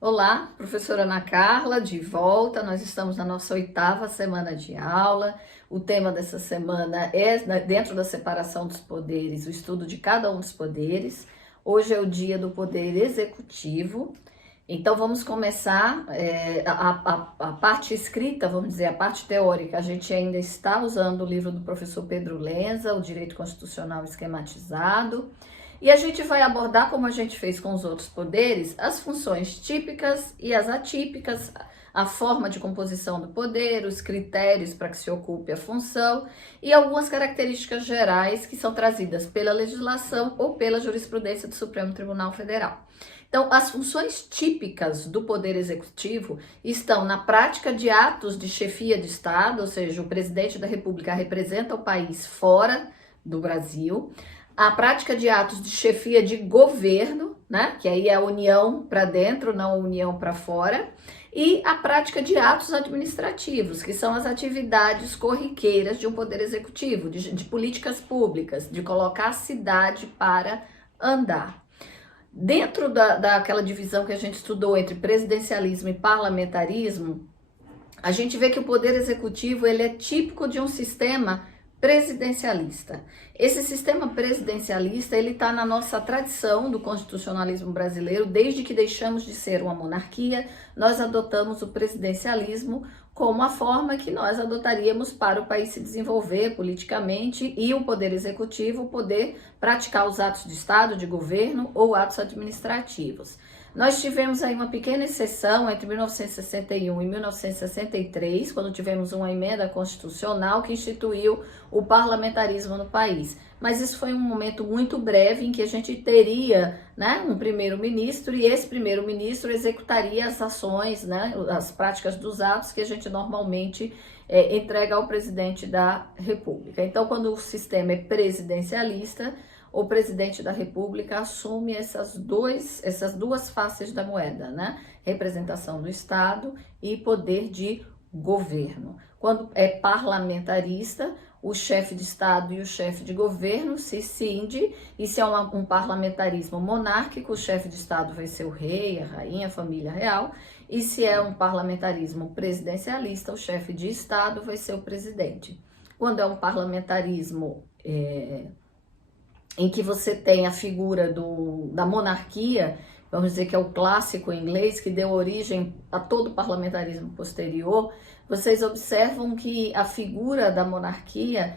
Olá, professora Ana Carla, de volta. Nós estamos na nossa 8ª semana de aula. O tema dessa semana é dentro da separação dos poderes, o estudo de cada um dos poderes. Hoje é o dia do poder executivo. Então vamos começar a parte escrita, vamos dizer, a parte teórica. A gente ainda está usando o livro do professor Pedro Lenza, o Direito Constitucional Esquematizado. E a gente vai abordar, como a gente fez com os outros poderes, as funções típicas e as atípicas, a forma de composição do poder, os critérios para que se ocupe a função e algumas características gerais que são trazidas pela legislação ou pela jurisprudência do Supremo Tribunal Federal. Então, as funções típicas do Poder Executivo estão na prática de atos de chefia de Estado, ou seja, o presidente da República representa o país fora do Brasil, a prática de atos de chefia de governo, né, que aí é a união para dentro, não a união para fora, e a prática de atos administrativos, que são as atividades corriqueiras de um poder executivo, de políticas públicas, de colocar a cidade para andar. Dentro daquela divisão que a gente estudou entre presidencialismo e parlamentarismo, a gente vê que o poder executivo ele é típico de um sistema presidencialista. Esse sistema presidencialista ele está na nossa tradição do constitucionalismo brasileiro. Desde que deixamos de ser uma monarquia, nós adotamos o presidencialismo como a forma que nós adotaríamos para o país se desenvolver politicamente e o poder executivo poder praticar os atos de Estado, de governo ou atos administrativos. Nós tivemos aí uma pequena exceção entre 1961 e 1963, quando tivemos uma emenda constitucional que instituiu o parlamentarismo no país. Mas isso foi um momento muito breve em que a gente teria, né, um primeiro-ministro e esse primeiro-ministro executaria as ações, né, as práticas dos atos que a gente normalmente entrega ao presidente da República. Então, quando o sistema é presidencialista, o presidente da República assume essas duas faces da moeda, né? Representação do Estado e poder de governo. Quando é parlamentarista, o chefe de Estado e o chefe de governo se cinde, e se é um parlamentarismo monárquico, o chefe de Estado vai ser o rei, a rainha, a família real, e se é um parlamentarismo presidencialista, o chefe de Estado vai ser o presidente. Quando é um parlamentarismo em que você tem a figura da monarquia, vamos dizer que é o clássico inglês, que deu origem a todo o parlamentarismo posterior, vocês observam que a figura da monarquia,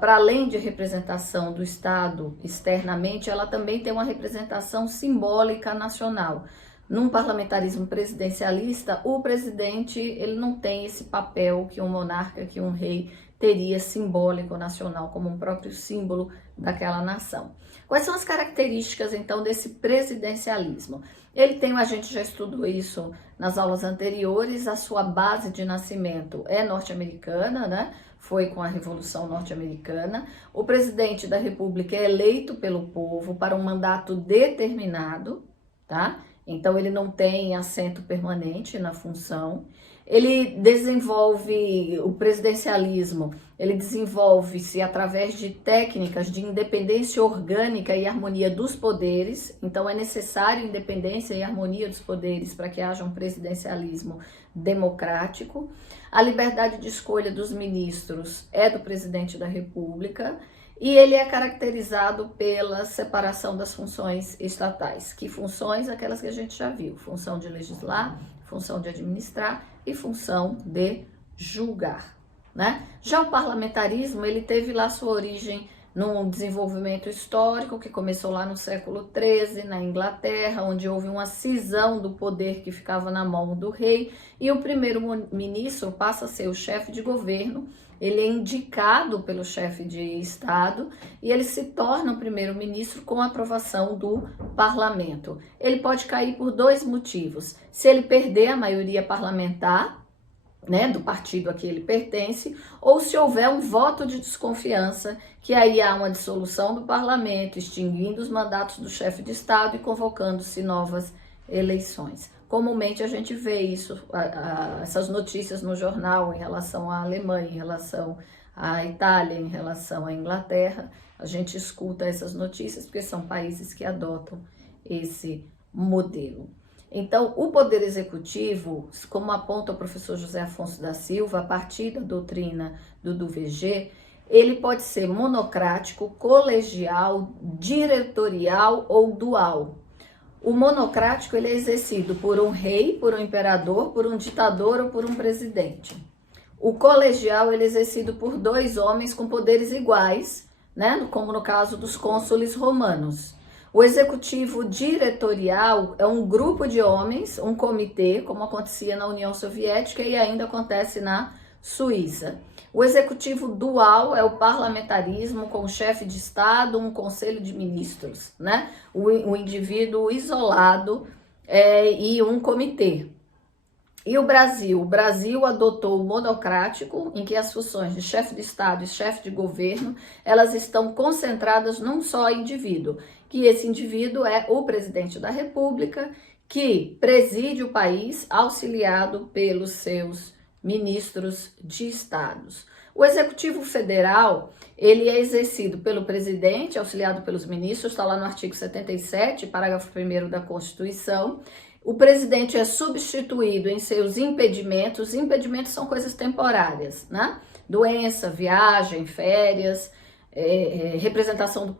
para além de representação do Estado externamente, ela também tem uma representação simbólica nacional. Num parlamentarismo presidencialista, o presidente ele não tem esse papel que um monarca, que um rei teria simbólico nacional, como um próprio símbolo daquela nação. Quais são as características, então, desse presidencialismo? Ele tem, a gente já estudou isso nas aulas anteriores, a sua base de nascimento é norte-americana, né? Foi com a Revolução Norte-Americana. O presidente da República é eleito pelo povo para um mandato determinado, tá? Então, ele não tem assento permanente na função. Ele desenvolve o presidencialismo, ele desenvolve-se através de técnicas de independência orgânica e harmonia dos poderes. Então, é necessário independência e harmonia dos poderes para que haja um presidencialismo democrático. A liberdade de escolha dos ministros é do presidente da República. E ele é caracterizado pela separação das funções estatais. Que funções? Aquelas que a gente já viu. Função de legislar, função de administrar e função de julgar, né? Já o parlamentarismo, ele teve lá sua origem num desenvolvimento histórico que começou lá no século XIII, na Inglaterra, onde houve uma cisão do poder que ficava na mão do rei, e o primeiro-ministro passa a ser o chefe de governo. Ele é indicado pelo chefe de Estado e ele se torna o primeiro-ministro com a aprovação do parlamento. Ele pode cair por dois motivos. Se ele perder a maioria parlamentar, né, do partido a que ele pertence, ou se houver um voto de desconfiança, que aí há uma dissolução do parlamento, extinguindo os mandatos do chefe de Estado e convocando-se novas eleições. Comumente a gente vê isso, essas notícias no jornal em relação à Alemanha, em relação à Itália, em relação à Inglaterra. A gente escuta essas notícias porque são países que adotam esse modelo. Então, o Poder Executivo, como aponta o professor José Afonso da Silva, a partir da doutrina do Duverger, ele pode ser monocrático, colegial, diretorial ou dual. O monocrático ele é exercido por um rei, por um imperador, por um ditador ou por um presidente. O colegial ele é exercido por dois homens com poderes iguais, né? Como no caso dos cônsules romanos. O executivo diretorial é um grupo de homens, um comitê, como acontecia na União Soviética e ainda acontece na Suíça. O executivo dual é o parlamentarismo com o chefe de Estado, um conselho de ministros, né? O indivíduo isolado e um comitê. E o Brasil adotou o monocrático, em que as funções de chefe de Estado e chefe de governo, elas estão concentradas num só indivíduo, que esse indivíduo é o presidente da República, que preside o país, auxiliado pelos seus ministros de estados. O Executivo Federal, ele é exercido pelo presidente, auxiliado pelos ministros, está lá no artigo 77, parágrafo 1º da Constituição. O presidente é substituído em seus impedimentos. Impedimentos são coisas temporárias, né? Doença, viagem, férias, representação do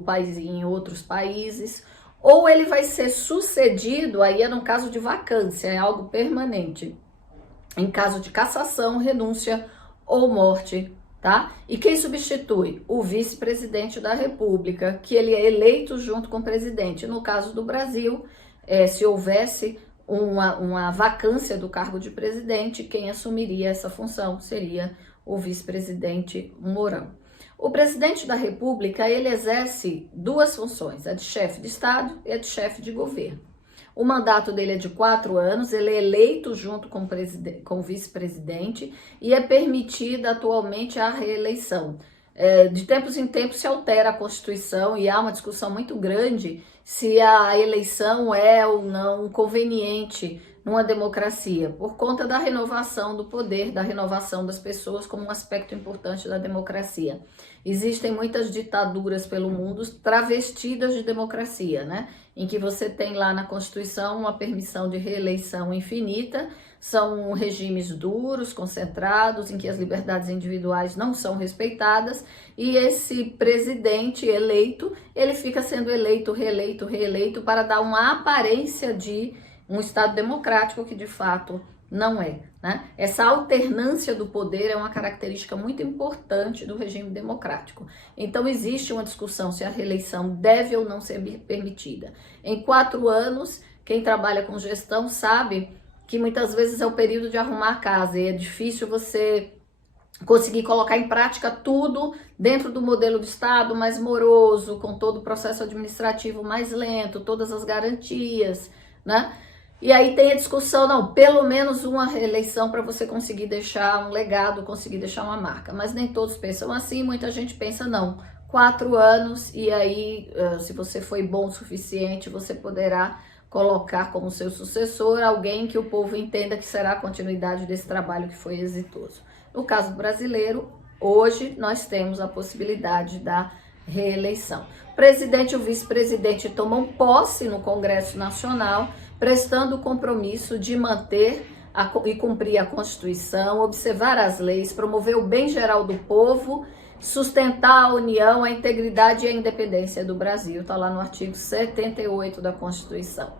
país em outros países. Ou ele vai ser sucedido, aí é no caso de vacância, é algo permanente. Em caso de cassação, renúncia ou morte, tá? E quem substitui? O vice-presidente da República, que ele é eleito junto com o presidente. No caso do Brasil, se houvesse uma vacância do cargo de presidente, quem assumiria essa função seria o vice-presidente Mourão. O presidente da República, ele exerce duas funções, a de chefe de Estado e a de chefe de governo. O mandato dele é de 4 anos, ele é eleito junto com o vice-presidente e é permitida atualmente a reeleição. De tempos em tempos se altera a Constituição e há uma discussão muito grande se a eleição é ou não conveniente numa democracia, por conta da renovação do poder, da renovação das pessoas como um aspecto importante da democracia. Existem muitas ditaduras pelo mundo travestidas de democracia, né? Em que você tem lá na Constituição uma permissão de reeleição infinita, são regimes duros, concentrados, em que as liberdades individuais não são respeitadas, e esse presidente eleito, ele fica sendo eleito, reeleito, reeleito, para dar uma aparência de um Estado democrático que de fato não é, né? Essa alternância do poder é uma característica muito importante do regime democrático. Então existe uma discussão se a reeleição deve ou não ser permitida. Em 4 anos, quem trabalha com gestão sabe que muitas vezes é o período de arrumar a casa e é difícil você conseguir colocar em prática tudo dentro do modelo de Estado mais moroso, com todo o processo administrativo mais lento, todas as garantias, né? E aí tem a discussão, não, pelo menos uma reeleição para você conseguir deixar um legado, conseguir deixar uma marca. Mas nem todos pensam assim, muita gente pensa, não, 4 anos e aí, se você foi bom o suficiente, você poderá colocar como seu sucessor alguém que o povo entenda que será a continuidade desse trabalho que foi exitoso. No caso brasileiro, hoje nós temos a possibilidade da reeleição. O presidente e o vice-presidente tomam posse no Congresso Nacional, prestando o compromisso de manter e cumprir a Constituição, observar as leis, promover o bem geral do povo, sustentar a união, a integridade e a independência do Brasil. Está lá no artigo 78 da Constituição.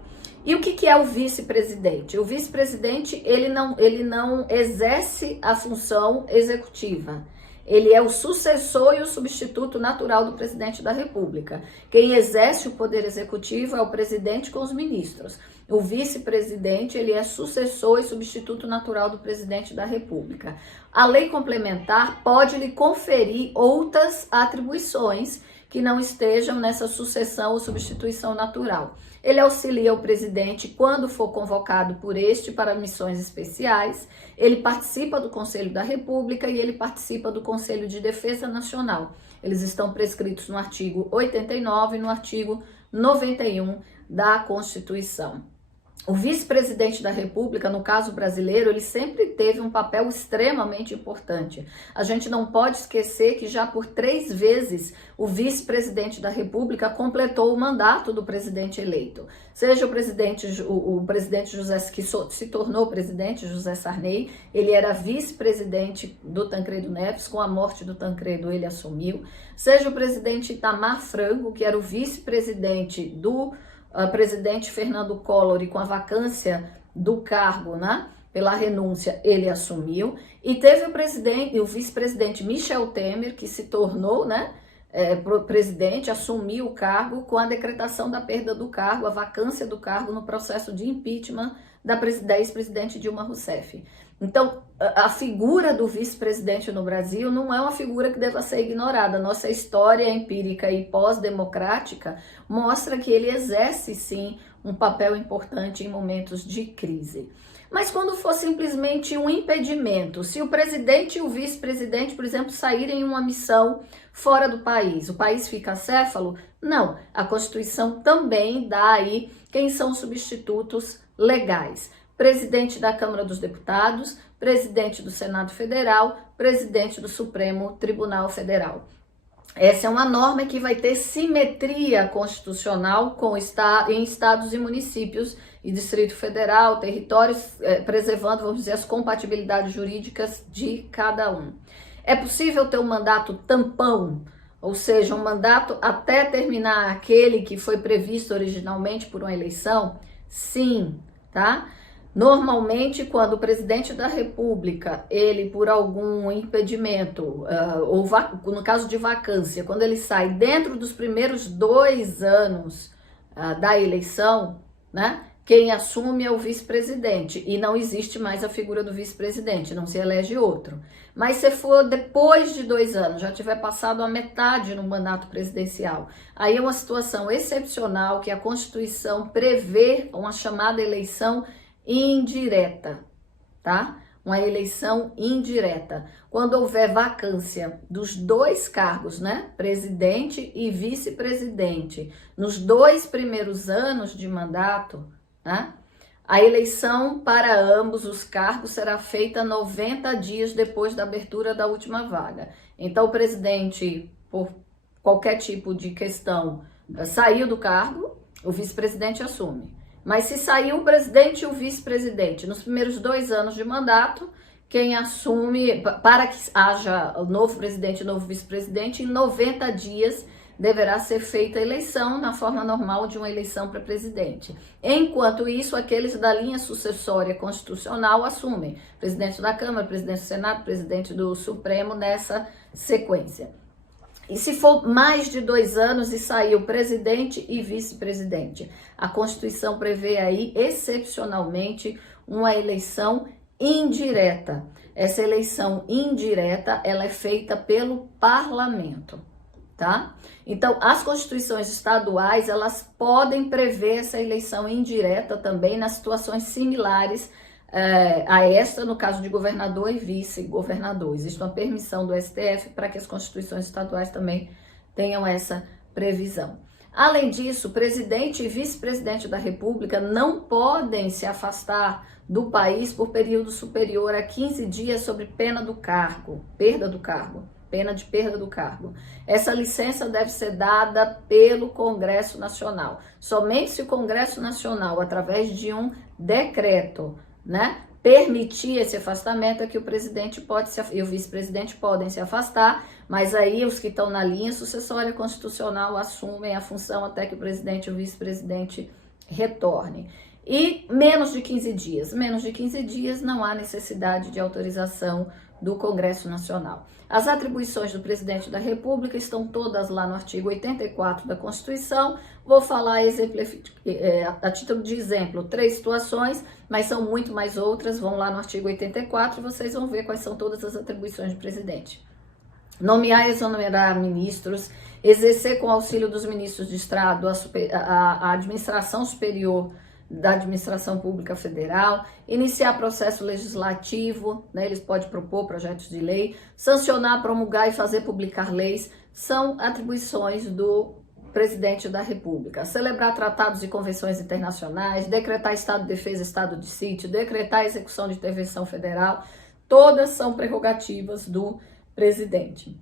E o que é o vice-presidente? O vice-presidente, ele não exerce a função executiva. Ele é o sucessor e o substituto natural do presidente da República. Quem exerce o poder executivo é o presidente com os ministros. O vice-presidente, ele é sucessor e substituto natural do presidente da República. A lei complementar pode lhe conferir outras atribuições que não estejam nessa sucessão ou substituição natural. Ele auxilia o presidente quando for convocado por este para missões especiais, ele participa do Conselho da República e ele participa do Conselho de Defesa Nacional. Eles estão prescritos no artigo 89 e no artigo 91 da Constituição. O vice-presidente da República, no caso brasileiro, ele sempre teve um papel extremamente importante. A gente não pode esquecer que já por 3 vezes o vice-presidente da República completou o mandato do presidente eleito. Seja o presidente José, que se tornou presidente, José Sarney, ele era vice-presidente do Tancredo Neves, com a morte do Tancredo ele assumiu. Seja o presidente Itamar Franco, que era o vice-presidente do presidente Fernando Collor, e com a vacância do cargo, né, pela renúncia, ele assumiu. E teve o vice-presidente Michel Temer, que se tornou, né, presidente, assumiu o cargo com a decretação da perda do cargo, a vacância do cargo no processo de impeachment da ex-presidente Dilma Rousseff. Então, a figura do vice-presidente no Brasil não é uma figura que deva ser ignorada. Nossa história empírica e pós-democrática mostra que ele exerce, sim, um papel importante em momentos de crise. Mas quando for simplesmente um impedimento, se o presidente e o vice-presidente, por exemplo, saírem em uma missão fora do país, o país fica acéfalo? Não, a Constituição também dá aí quem são os substitutos legais. Presidente da Câmara dos Deputados, presidente do Senado Federal, presidente do Supremo Tribunal Federal. Essa é uma norma que vai ter simetria constitucional em estados e municípios e Distrito Federal, territórios, preservando, vamos dizer, as compatibilidades jurídicas de cada um. É possível ter um mandato tampão, ou seja, um mandato até terminar aquele que foi previsto originalmente por uma eleição? Sim, tá? Normalmente, quando o presidente da República, ele por algum impedimento, ou no caso de vacância, quando ele sai dentro dos primeiros 2 anos da eleição, né, quem assume é o vice-presidente, e não existe mais a figura do vice-presidente, não se elege outro. Mas se for depois de 2 anos, já tiver passado a metade no mandato presidencial, aí é uma situação excepcional que a Constituição prevê uma chamada eleição indireta, tá? Uma eleição indireta. Quando houver vacância dos 2 cargos, né? Presidente e vice-presidente, nos 2 primeiros anos de mandato, tá? A eleição para ambos os cargos será feita 90 dias depois da abertura da última vaga. Então, o presidente, por qualquer tipo de questão, saiu do cargo, o vice-presidente assume. Mas se saiu o presidente e o vice-presidente nos primeiros 2 anos de mandato, quem assume, para que haja o novo presidente e o novo vice-presidente, em 90 dias deverá ser feita a eleição na forma normal de uma eleição para presidente. Enquanto isso, aqueles da linha sucessória constitucional assumem presidente da Câmara, presidente do Senado, presidente do Supremo, nessa sequência. E se for mais de 2 anos e sair o presidente e vice-presidente, a Constituição prevê aí, excepcionalmente, uma eleição indireta. Essa eleição indireta, ela é feita pelo parlamento, tá? Então, as constituições estaduais, elas podem prever essa eleição indireta também nas situações similares a esta, no caso de governador e vice-governador. Existe uma permissão do STF para que as constituições estaduais também tenham essa previsão. Além disso, presidente e vice-presidente da República não podem se afastar do país por período superior a 15 dias sob pena do cargo, pena de perda do cargo. Essa licença deve ser dada pelo Congresso Nacional. Somente se o Congresso Nacional, através de um decreto, né, permitir esse afastamento, é que o presidente e o vice-presidente podem se afastar, mas aí os que estão na linha sucessória constitucional assumem a função até que o presidente e o vice-presidente retornem. E menos de 15 dias não há necessidade de autorização do Congresso Nacional. As atribuições do presidente da República estão todas lá no artigo 84 da Constituição. Vou falar a título de exemplo 3 situações, mas são muito mais outras. Vão lá no artigo 84 e vocês vão ver quais são todas as atribuições do presidente. Nomear e exonerar ministros, exercer com auxílio dos ministros de Estado a administração superior da Administração Pública Federal, iniciar processo legislativo, né, eles podem propor projetos de lei, sancionar, promulgar e fazer publicar leis, são atribuições do presidente da República. Celebrar tratados e convenções internacionais, decretar estado de defesa, estado de sítio, decretar execução de intervenção federal, todas são prerrogativas do presidente.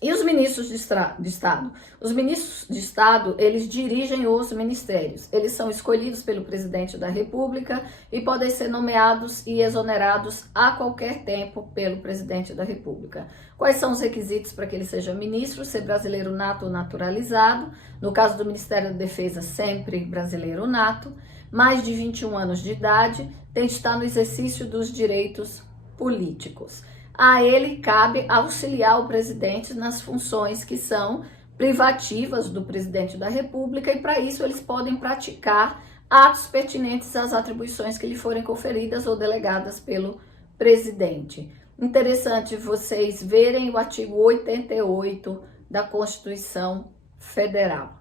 E os ministros de Estado? Os ministros de Estado, eles dirigem os ministérios. Eles são escolhidos pelo presidente da República e podem ser nomeados e exonerados a qualquer tempo pelo presidente da República. Quais são os requisitos para que ele seja ministro? Ser brasileiro nato ou naturalizado. No caso do Ministério da Defesa, sempre brasileiro nato. Mais de 21 anos de idade. Tem que estar no exercício dos direitos políticos. A ele cabe auxiliar o presidente nas funções que são privativas do presidente da República e para isso eles podem praticar atos pertinentes às atribuições que lhe forem conferidas ou delegadas pelo presidente. Interessante vocês verem o artigo 88 da Constituição Federal.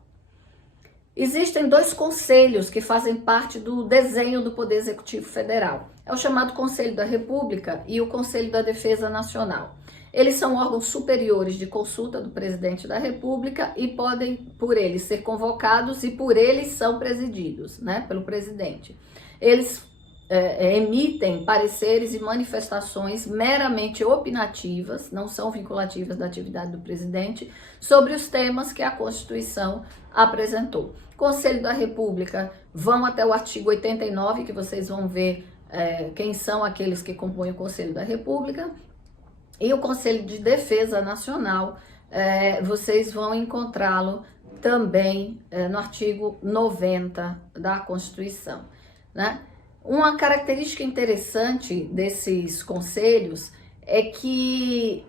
Existem dois conselhos que fazem parte do desenho do Poder Executivo Federal. É o chamado Conselho da República e o Conselho da Defesa Nacional. Eles são órgãos superiores de consulta do presidente da República e podem, por eles, ser convocados e por eles são presididos, né, pelo presidente. Eles emitem pareceres e manifestações meramente opinativas, não são vinculativas da atividade do presidente, sobre os temas que a Constituição apresentou. Conselho da República vão até o artigo 89, que vocês vão ver quem são aqueles que compõem o Conselho da República, e o Conselho de Defesa Nacional, vocês vão encontrá-lo também no artigo 90 da Constituição, né? Uma característica interessante desses conselhos é que,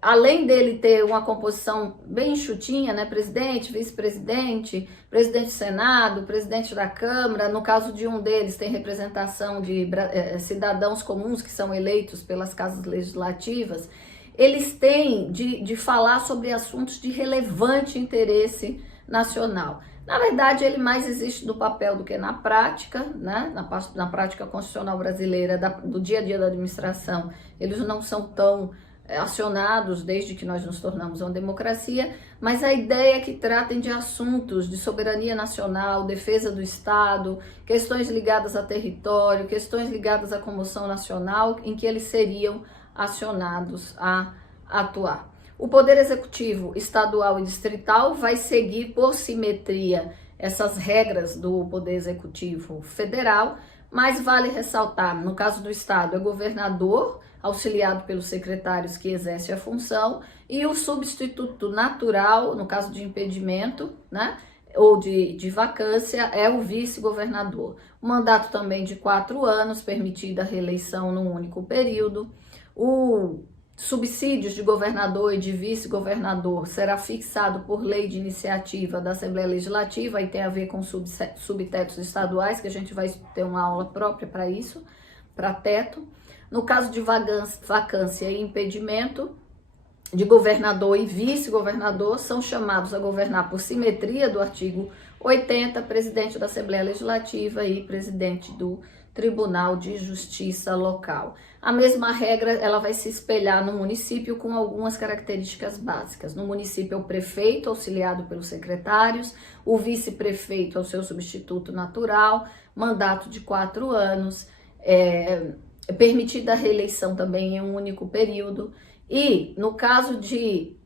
além dele ter uma composição bem enxutinha, né, presidente, vice-presidente, presidente do Senado, presidente da Câmara, no caso de um deles tem representação de cidadãos comuns que são eleitos pelas casas legislativas, eles têm de falar sobre assuntos de relevante interesse nacional. Na verdade, ele mais existe no papel do que na prática, né? Na prática constitucional brasileira, do dia a dia da administração, eles não são tão acionados desde que nós nos tornamos uma democracia, mas a ideia é que tratem de assuntos de soberania nacional, defesa do Estado, questões ligadas a território, questões ligadas à comoção nacional, em que eles seriam acionados a atuar. O Poder Executivo estadual e distrital vai seguir por simetria essas regras do Poder Executivo Federal, mas vale ressaltar, no caso do Estado, é governador, auxiliado pelos secretários que exercem a função, e o substituto natural, no caso de impedimento, né, ou de vacância, é o vice-governador. O mandato também de 4 anos, permitida a reeleição num único período. O subsídios de governador e de vice-governador será fixado por lei de iniciativa da Assembleia Legislativa e tem a ver com subtetos estaduais, que a gente vai ter uma aula própria para isso, para teto. No caso de vacância e impedimento de governador e vice-governador, são chamados a governar por simetria do artigo 80, presidente da Assembleia Legislativa e presidente do Tribunal de Justiça local. A mesma regra ela vai se espelhar no município com algumas características básicas. No município é o prefeito, auxiliado pelos secretários, o vice-prefeito é o seu substituto natural, mandato de 4 anos, permitida a reeleição também em um único período. E no caso de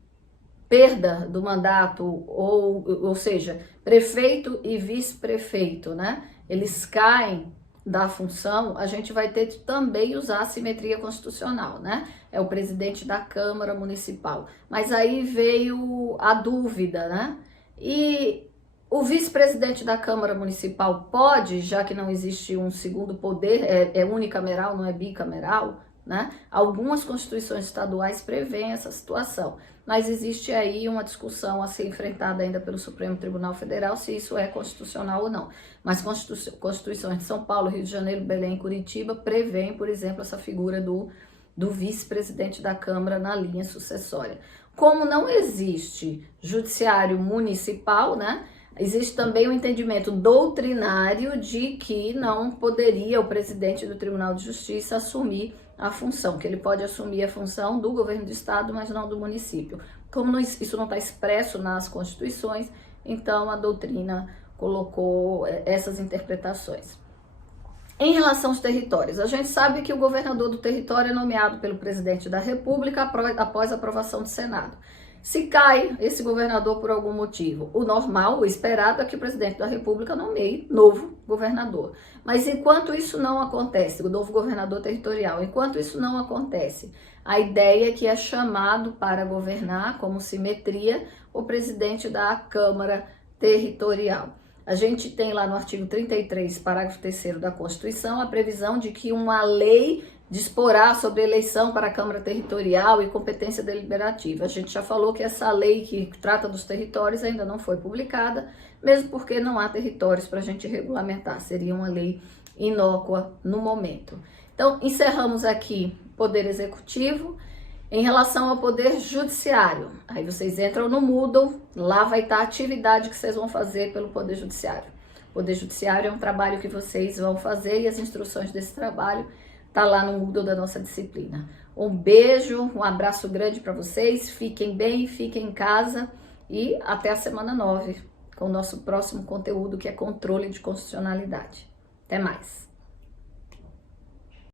perda do mandato, ou seja, prefeito e vice-prefeito, né? Eles caem da função, a gente vai ter que também usar a simetria constitucional, né? É o presidente da Câmara Municipal. Mas aí veio a dúvida, né? E o vice-presidente da Câmara Municipal pode, já que não existe um segundo poder, é unicameral, não é bicameral, né? Algumas constituições estaduais prevêem essa situação, mas existe aí uma discussão a ser enfrentada ainda pelo Supremo Tribunal Federal se isso é constitucional ou não. Mas constituições de São Paulo, Rio de Janeiro, Belém e Curitiba prevêem, por exemplo, essa figura do vice-presidente da Câmara na linha sucessória. Como não existe judiciário municipal, né? Existe também o entendimento doutrinário de que não poderia o presidente do Tribunal de Justiça assumir a função, que ele pode assumir a função do governo do estado, mas não do município. Como isso não está expresso nas constituições, então a doutrina colocou essas interpretações. Em relação aos territórios, a gente sabe que o governador do território é nomeado pelo presidente da República após a aprovação do Senado. Se cai esse governador por algum motivo, o normal, o esperado é que o presidente da República nomeie novo governador. Mas enquanto isso não acontece, o novo governador territorial, enquanto isso não acontece, a ideia é que é chamado para governar, como simetria, o presidente da Câmara Territorial. A gente tem lá no artigo 33, parágrafo 3º da Constituição, a previsão de que uma lei disporá sobre eleição para a Câmara Territorial e competência deliberativa. A gente já falou que essa lei que trata dos territórios ainda não foi publicada, mesmo porque não há territórios para a gente regulamentar, seria uma lei inócua no momento. Então, encerramos aqui Poder Executivo. Em relação ao Poder Judiciário, aí vocês entram no Moodle, lá vai estar a atividade que vocês vão fazer pelo Poder Judiciário. O Poder Judiciário é um trabalho que vocês vão fazer e as instruções desse trabalho tá lá no Moodle da nossa disciplina. Um beijo, um abraço grande para vocês, fiquem bem, fiquem em casa e até a semana 9 com o nosso próximo conteúdo que é controle de constitucionalidade. Até mais!